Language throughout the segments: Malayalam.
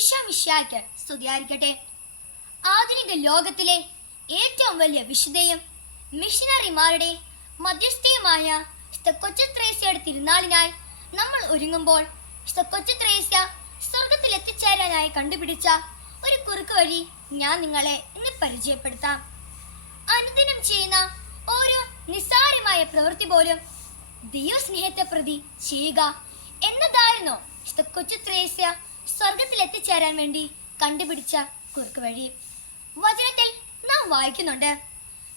ഈശോമിശിഹായ്ക്ക് സ്തുതിയായിരിക്കട്ടെ. ആധുനിക ലോകത്തിലെ ഏറ്റവും വലിയ വിശുദ്ധയും മിഷനറിമാരുടെ മധ്യസ്ഥയുമായ വിശുദ്ധ കൊച്ചു ത്രേസ്യയുടെ തിരുനാളിനായി നമ്മൾ ഒരുങ്ങുമ്പോൾ വിശുദ്ധ കൊച്ചു ത്രേസ്യ സ്വർഗത്തിൽ എത്തിച്ചേരാനായി കണ്ടുപിടിച്ച ഒരു കുറുക്ക് വഴി ഞാൻ നിങ്ങളെ ഇന്ന് പരിചയപ്പെടുത്താം. അനുദിനം ചെയ്യുന്ന ഓരോ നിസ്സാരമായ പ്രവൃത്തി പോലും ദൈവസ്നേഹത്തെ പ്രതി ചെയ്യുക എന്നതായിരുന്നു വിശുദ്ധ കൊച്ചു ത്രേസ്യ സ്വർഗത്തിൽ എത്തിച്ചേരാൻ വേണ്ടി കണ്ടുപിടിച്ച കുറുക്ക് വഴി. വചനത്തിൽ നാം വായിക്കുന്നുണ്ട്.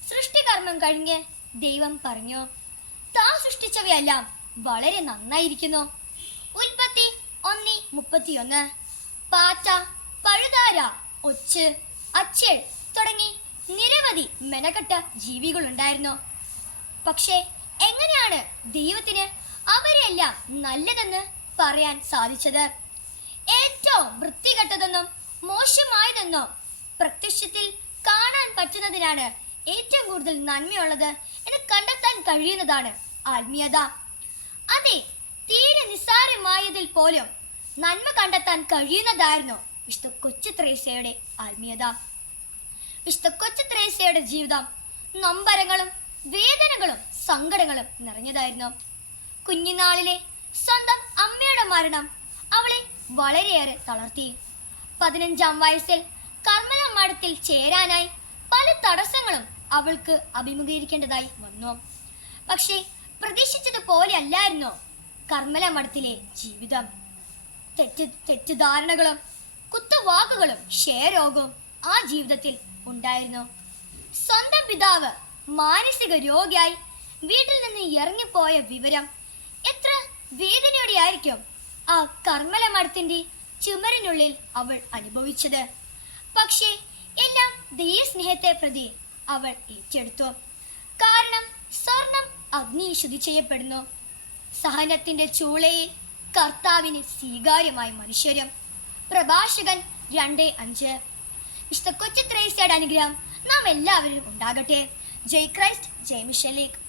സൃഷ്ടികർമ്മം കഴിഞ്ഞ് ദൈവം പറഞ്ഞു താൻ സൃഷ്ടിച്ചവയെല്ലാം വളരെ നന്നായിരിക്കുന്നു. ഉൽപ്പത്തി ഒന്നി മുപ്പത്തിയൊന്ന്. പാറ്റ പഴുതാര ഒച്ച് അച്ചേൾ തുടങ്ങി നിരവധി മെനക്കെട്ട ജീവികളുണ്ടായിരുന്നു. പക്ഷേ എങ്ങനെയാണ് ദൈവത്തിന് അവരെല്ലാം നല്ലതെന്ന് പറയാൻ സാധിച്ചത്? ഏറ്റവും വൃത്തികെട്ടതെന്നും മോശമായതെന്നും പ്രത്യക്ഷത്തിൽ കാണാൻ പറ്റുന്നതിനാണ് ഏറ്റവും കൂടുതൽ നന്മയുള്ളത് എന്ന് കണ്ടെത്താൻ കഴിയുന്നതാണ് ആത്മീയത. അതെ തീരെ നിസ്സാരമായതിൽ പോലും നന്മ കണ്ടെത്താൻ കഴിയുന്നതായിരുന്നു വിശുദ്ധ കൊച്ചു ത്രേസ്യയുടെ ആത്മീയത. വിശുദ്ധ കൊച്ചു ത്രേസ്യയുടെ ജീവിതം നൊമ്പരങ്ങളും വേദനകളും സങ്കടങ്ങളും നിറഞ്ഞതായിരുന്നു. കുഞ്ഞിനാളിലെ സ്വന്തം അമ്മയുടെ മരണം അവളെ വളരെയേറെ തളർത്തി. പതിനഞ്ചാം വയസ്സിൽ കർമ്മല മഠത്തിൽ ചേരാനായി പല തടസ്സങ്ങളും അവൾക്ക് അഭിമുഖീകരിക്കേണ്ടതായി വന്നു. പക്ഷേ പ്രതീക്ഷിച്ചത് പോലെയല്ലായിരുന്നു കർമ്മല മഠത്തിലെ ജീവിതം. തെറ്റ് തെറ്റിദ്ധാരണകളും കുത്തുവാക്കുകളും ക്ഷയരോഗവും ആ ജീവിതത്തിൽ ഉണ്ടായിരുന്നു. സ്വന്തം പിതാവ് മാനസിക രോഗിയായി വീട്ടിൽ നിന്ന് ഇറങ്ങിപ്പോയ വിവരം എത്ര വേദനയോടെ ആയിരിക്കും ആ കർമ്മല മരത്തിന്റെ ചുമരിനുള്ളിൽ അവൾ അനുഭവിച്ചത്. പക്ഷേ എല്ലാം ദൈവസ്നേഹത്തെ പ്രതി അവൾ ഏറ്റെടുത്തു. കാരണം സ്വർണം അഗ്നി ശുദ്ധി ചെയ്യപ്പെടുന്നു. സഹനത്തിന്റെ ചൂളയിൽ കർത്താവിന് സ്വീകാര്യമായ മനുഷ്യരും പ്രഭാഷകൻ രണ്ട് അഞ്ച്. വിശുദ്ധ കൊച്ചു ത്രേസ്യയുടെ അനുഗ്രഹം നാം എല്ലാവരും ഉണ്ടാകട്ടെ. ജയ് ക്രൈസ്റ്റ് ജയ് മിഷലേക്ക്.